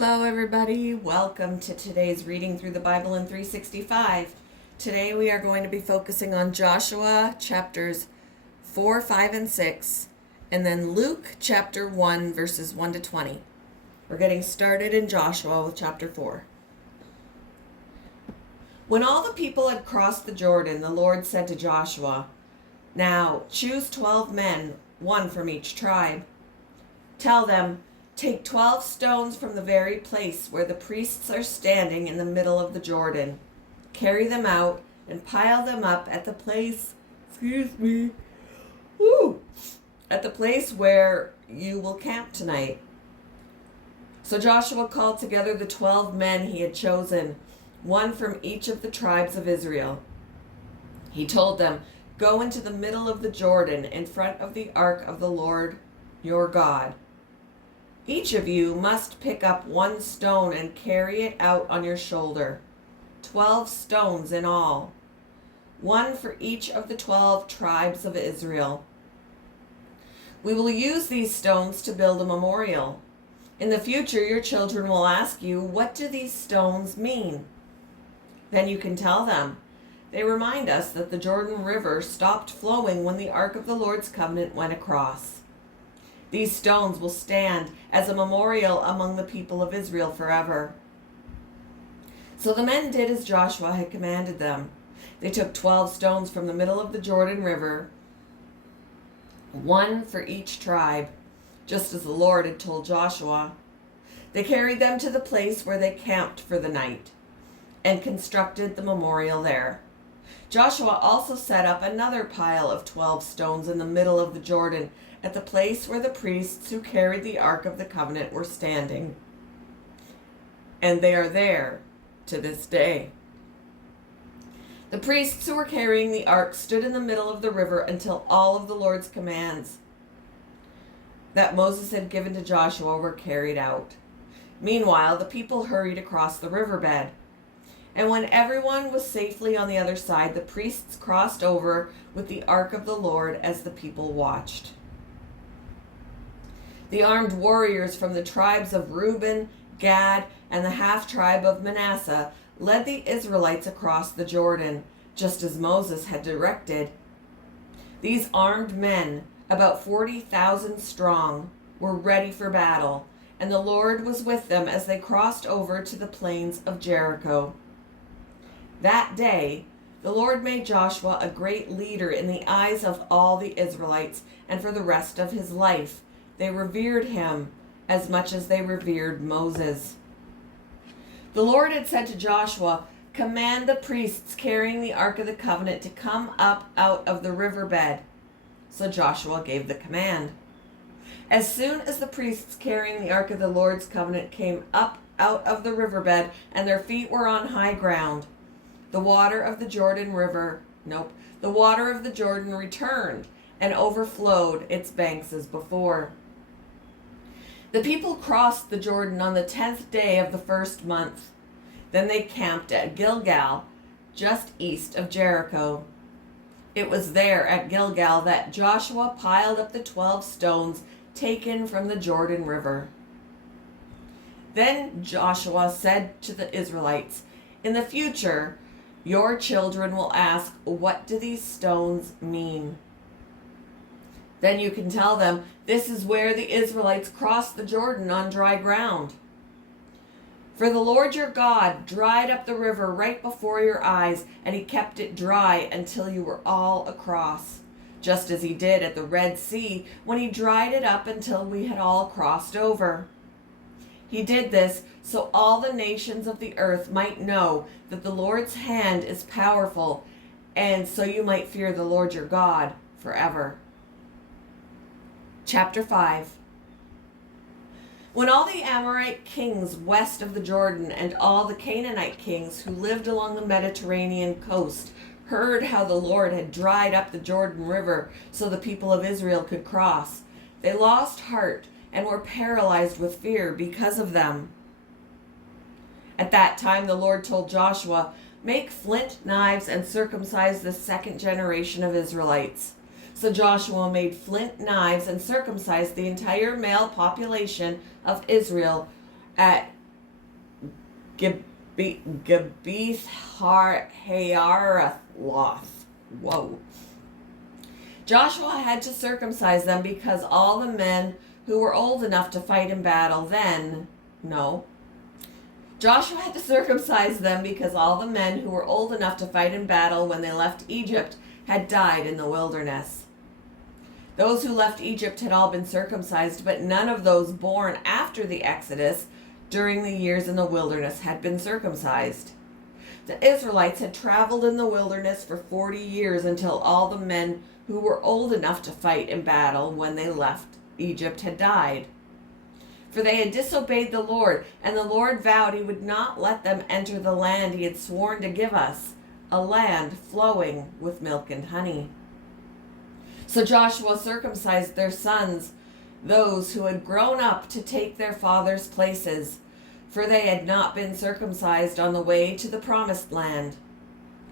Hello, everybody. Welcome to today's reading through the Bible in 365. Today we are going to be focusing on Joshua chapters 4, 5, and 6, and then Luke chapter 1, verses 1 to 20. We're getting started in Joshua with chapter 4. When all the people had crossed the Jordan, the Lord said to Joshua, "Now choose 12 men, one from each tribe. Tell them, take 12 stones from the very place where the priests are standing in the middle of the Jordan. Carry them out and pile them up at the place, at the place where you will camp tonight." So Joshua called together the 12 men he had chosen, one from each of the tribes of Israel. He told them, "Go into the middle of the Jordan in front of the ark of the Lord your God. Each of you must pick up one stone and carry it out on your shoulder, 12 stones in all, one for each of the 12 tribes of Israel. We will use these stones to build a memorial. In the future, your children will ask you, 'What do these stones mean?' Then you can tell them, 'They remind us that the Jordan River stopped flowing when the Ark of the Lord's covenant went across. These stones will stand as a memorial among the people of Israel forever.' So the men did as Joshua had commanded them. They took 12 stones from the middle of the Jordan River, one for each tribe, just as the Lord had told Joshua. They carried them to the place where they camped for the night and constructed the memorial there. Joshua also set up another pile of 12 stones in the middle of the Jordan at the place where the priests who carried the Ark of the Covenant were standing. And they are there to this day. The priests who were carrying the Ark stood in the middle of the river until all of the Lord's commands that Moses had given to Joshua were carried out. Meanwhile, the people hurried across the riverbed. And when everyone was safely on the other side, the priests crossed over with the Ark of the Lord as the people watched. The armed warriors from the tribes of Reuben, Gad, and the half-tribe of Manasseh led the Israelites across the Jordan, just as Moses had directed. These armed men, about 40,000 strong, were ready for battle, and the Lord was with them as they crossed over to the plains of Jericho. That day, the Lord made Joshua a great leader in the eyes of all the Israelites, and for the rest of his life, they revered him as much as they revered Moses. The Lord had said to Joshua, "Command the priests carrying the Ark of the Covenant to come up out of the riverbed." So Joshua gave the command. As soon as the priests carrying the Ark of the Lord's Covenant came up out of the riverbed and their feet were on high ground, the water of the Jordan returned and overflowed its banks as before. The people crossed the Jordan on the 10th day of the first month. Then they camped at Gilgal, just east of Jericho. It was there at Gilgal that Joshua piled up the 12 stones taken from the Jordan River. Then Joshua said to the Israelites, "In the future, your children will ask, 'What do these stones mean?' Then you can tell them, 'This is where the Israelites crossed the Jordan on dry ground.' For the Lord your God dried up the river right before your eyes, and he kept it dry until you were all across, just as he did at the Red Sea when he dried it up until we had all crossed over. He did this so all the nations of the earth might know that the Lord's hand is powerful, and so you might fear the Lord your God forever." Chapter 5. When all the Amorite kings west of the Jordan and all the Canaanite kings who lived along the Mediterranean coast heard how the Lord had dried up the Jordan River so the people of Israel could cross, they lost heart and were paralyzed with fear because of them. At that time the Lord told Joshua, "Make flint knives and circumcise the second generation of Israelites." So Joshua made flint knives and circumcised the entire male population of Israel at Gabith Haarathloth. Whoa. Joshua had to circumcise them because all the men who were old enough to fight in battle then, no. Joshua had to circumcise them because all the men who were old enough to fight in battle when they left Egypt had died in the wilderness. Those who left Egypt had all been circumcised, but none of those born after the Exodus during the years in the wilderness had been circumcised. The Israelites had traveled in the wilderness for 40 years until all the men who were old enough to fight in battle when they left Egypt had died. For they had disobeyed the Lord, and the Lord vowed he would not let them enter the land he had sworn to give us, a land flowing with milk and honey. So Joshua circumcised their sons, those who had grown up to take their father's places, for they had not been circumcised on the way to the promised land.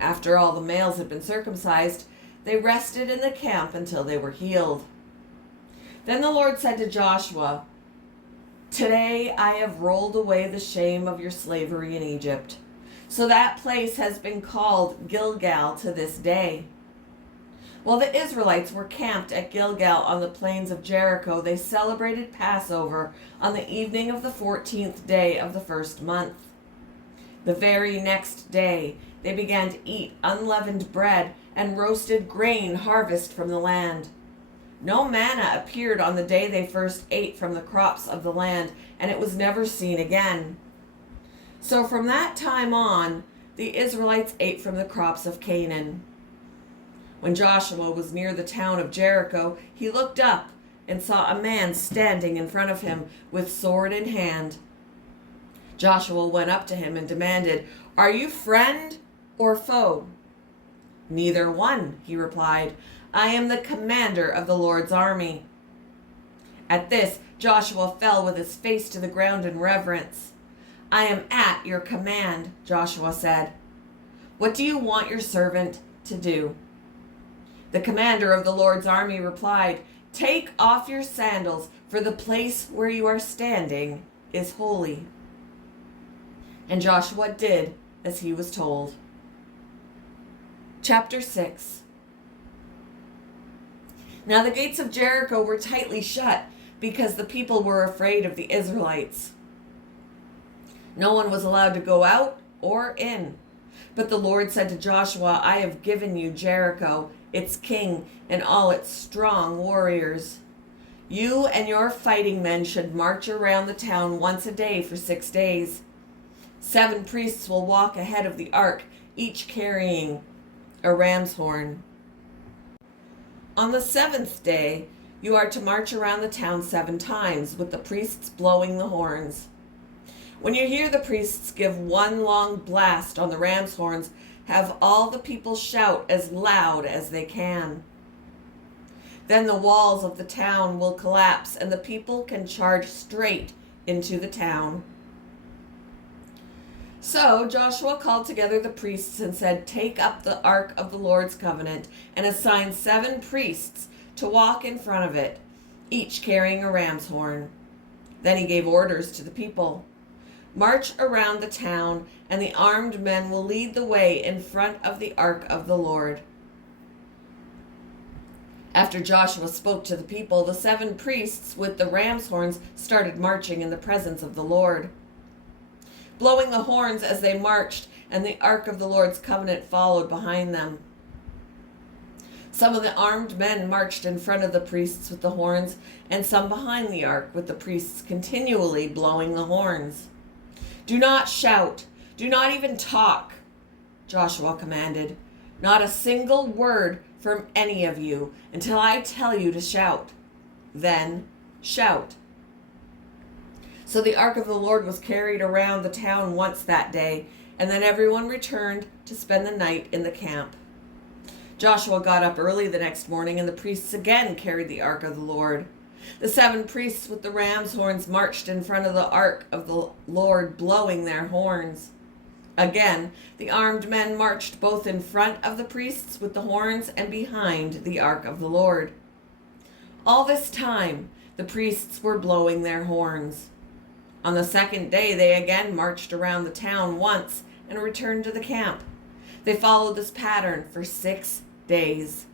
After all the males had been circumcised, they rested in the camp until they were healed. Then the Lord said to Joshua, "Today I have rolled away the shame of your slavery in Egypt." So that place has been called Gilgal to this day. While the Israelites were camped at Gilgal on the plains of Jericho, they celebrated Passover on the evening of the 14th day of the first month. The very next day, they began to eat unleavened bread and roasted grain harvested from the land. No manna appeared on the day they first ate from the crops of the land, and it was never seen again. So from that time on, the Israelites ate from the crops of Canaan. When Joshua was near the town of Jericho, he looked up and saw a man standing in front of him with sword in hand. Joshua went up to him and demanded, "Are you friend or foe?" "Neither one," he replied. "I am the commander of the Lord's army." At this, Joshua fell with his face to the ground in reverence. "I am at your command," Joshua said. "What do you want your servant to do?" The commander of the Lord's army replied, "Take off your sandals, for the place where you are standing is holy." And Joshua did as he was told. Chapter 6. Now the gates of Jericho were tightly shut because the people were afraid of the Israelites. No one was allowed to go out or in. But the Lord said to Joshua, "I have given you Jericho, its king, and all its strong warriors. You and your fighting men should march around the town once a day for 6 days. 7 priests will walk ahead of the ark, each carrying a ram's horn. On the 7th day, you are to march around the town 7 times, with the priests blowing the horns. When you hear the priests give one long blast on the ram's horns, have all the people shout as loud as they can. Then the walls of the town will collapse and the people can charge straight into the town." So Joshua called together the priests and said, "Take up the ark of the Lord's covenant and assign 7 priests to walk in front of it, each carrying a ram's horn." Then he gave orders to the people. "March around the town, and the armed men will lead the way in front of the ark of the Lord." After Joshua spoke to the people, the 7 priests with the ram's horns started marching in the presence of the Lord, blowing the horns as they marched, and the ark of the Lord's covenant followed behind them. Some of the armed men marched in front of the priests with the horns, and some behind the ark, with the priests continually blowing the horns. "Do not shout. Do not even talk," Joshua commanded. "Not a single word from any of you until I tell you to shout. Then shout." So the ark of the Lord was carried around the town once that day, and then everyone returned to spend the night in the camp. Joshua got up early the next morning, and the priests again carried the ark of the Lord. The 7 priests with the ram's horns marched in front of the ark of the Lord, blowing their horns. Again, the armed men marched both in front of the priests with the horns and behind the ark of the Lord. All this time, the priests were blowing their horns. On the second day, they again marched around the town once and returned to the camp. They followed this pattern for 6 days.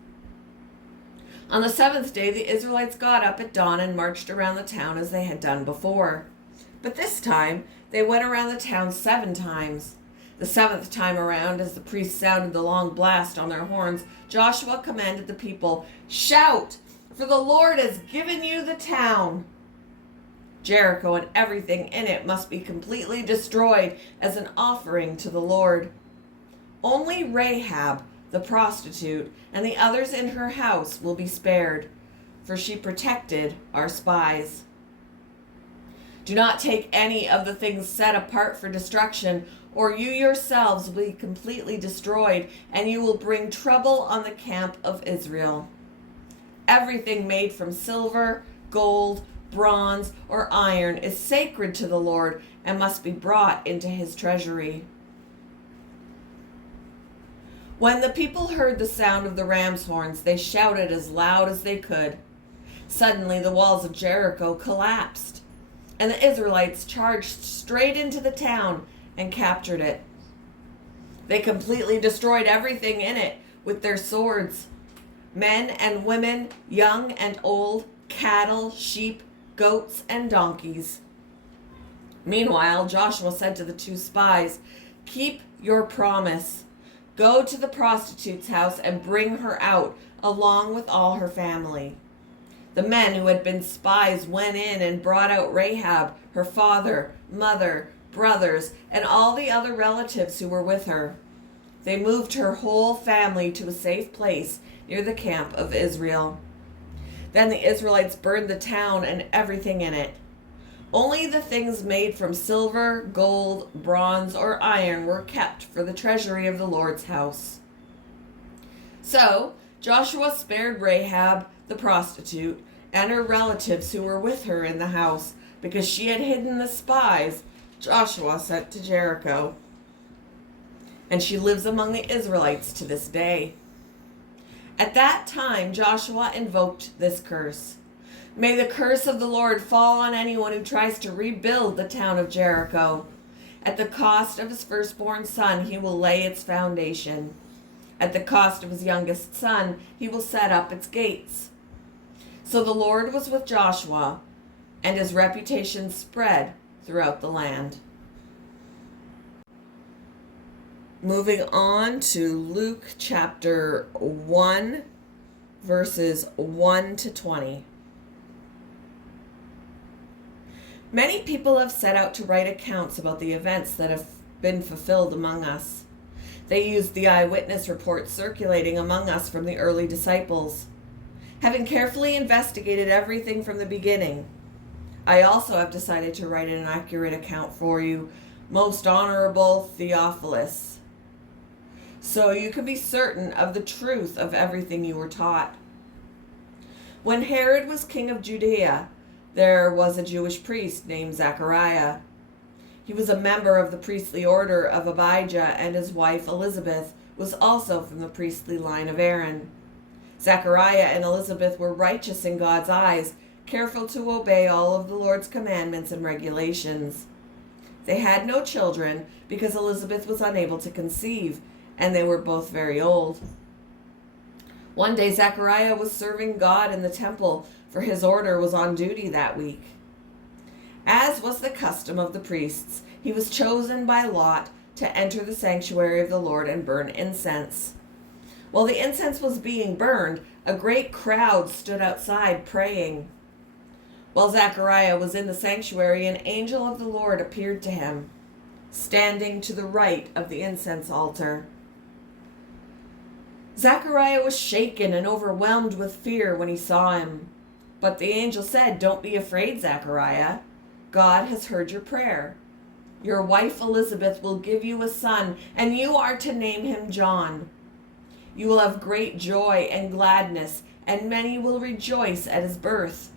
On the seventh day, the Israelites got up at dawn and marched around the town as they had done before. But this time, they went around the town 7 times. The 7th time around, as the priests sounded the long blast on their horns, Joshua commanded the people, "Shout, for the Lord has given you the town." Jericho and everything in it must be completely destroyed as an offering to the Lord. Only Rahab, the prostitute, and the others in her house will be spared, for she protected our spies. Do not take any of the things set apart for destruction, or you yourselves will be completely destroyed, and you will bring trouble on the camp of Israel. Everything made from silver, gold, bronze, or iron is sacred to the Lord and must be brought into his treasury. When the people heard the sound of the ram's horns, they shouted as loud as they could. Suddenly the walls of Jericho collapsed, and the Israelites charged straight into the town and captured it. They completely destroyed everything in it with their swords. Men and women, young and old, cattle, sheep, goats, and donkeys. Meanwhile, Joshua said to the 2 spies, "Keep your promise. Go to the prostitute's house and bring her out, along with all her family." The men who had been spies went in and brought out Rahab, her father, mother, brothers, and all the other relatives who were with her. They moved her whole family to a safe place near the camp of Israel. Then the Israelites burned the town and everything in it. Only the things made from silver, gold, bronze, or iron were kept for the treasury of the Lord's house. So Joshua spared Rahab, the prostitute, and her relatives who were with her in the house, because she had hidden the spies Joshua sent to Jericho. And she lives among the Israelites to this day. At that time, Joshua invoked this curse. "May the curse of the Lord fall on anyone who tries to rebuild the town of Jericho. At the cost of his firstborn son, he will lay its foundation. At the cost of his youngest son, he will set up its gates." So the Lord was with Joshua, and his reputation spread throughout the land. Moving on to Luke chapter 1, verses 1 to 20. Many people have set out to write accounts about the events that have been fulfilled among us. They used the eyewitness reports circulating among us from the early disciples. Having carefully investigated everything from the beginning, I also have decided to write an accurate account for you, most honorable Theophilus, so you can be certain of the truth of everything you were taught. When Herod was king of Judea, there was a Jewish priest named Zechariah. He was a member of the priestly order of Abijah, and his wife Elizabeth was also from the priestly line of Aaron. Zechariah and Elizabeth were righteous in God's eyes, careful to obey all of the Lord's commandments and regulations. They had no children because Elizabeth was unable to conceive, and they were both very old. One day Zechariah was serving God in the temple, for his order was on duty that week. As was the custom of the priests, he was chosen by lot to enter the sanctuary of the Lord and burn incense. While the incense was being burned, a great crowd stood outside praying. While Zechariah was in the sanctuary, an angel of the Lord appeared to him, standing to the right of the incense altar. Zechariah was shaken and overwhelmed with fear when he saw him. But the angel said, "Don't be afraid, Zechariah. God has heard your prayer. Your wife Elizabeth will give you a son, and you are to name him John. You will have great joy and gladness, and many will rejoice at his birth.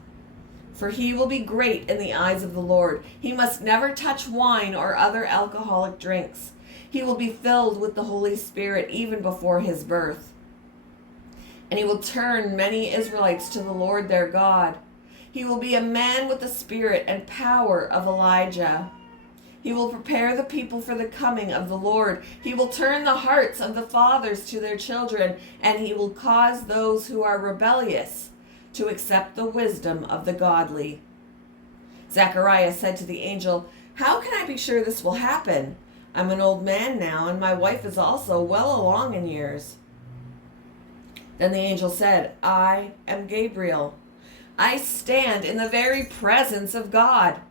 For he will be great in the eyes of the Lord. He must never touch wine or other alcoholic drinks. He will be filled with the Holy Spirit even before his birth. And he will turn many Israelites to the Lord their God. He will be a man with the spirit and power of Elijah. He will prepare the people for the coming of the Lord. He will turn the hearts of the fathers to their children, and he will cause those who are rebellious to accept the wisdom of the godly. Zechariah said to the angel, "How can I be sure this will happen? I'm an old man now, and my wife is also well along in years." Then the angel said, "I am Gabriel. I stand in the very presence of God.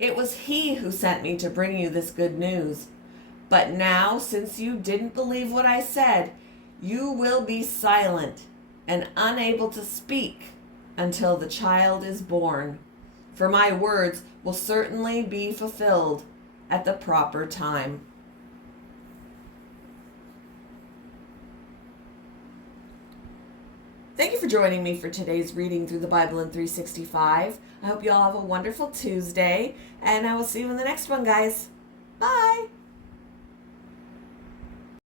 It was he who sent me to bring you this good news. But now, since you didn't believe what I said, you will be silent and unable to speak until the child is born. For my words will certainly be fulfilled at the proper time." Thank you for joining me for today's reading through the Bible in 365. I hope you all have a wonderful Tuesday, and I will see you in the next one, guys. Bye!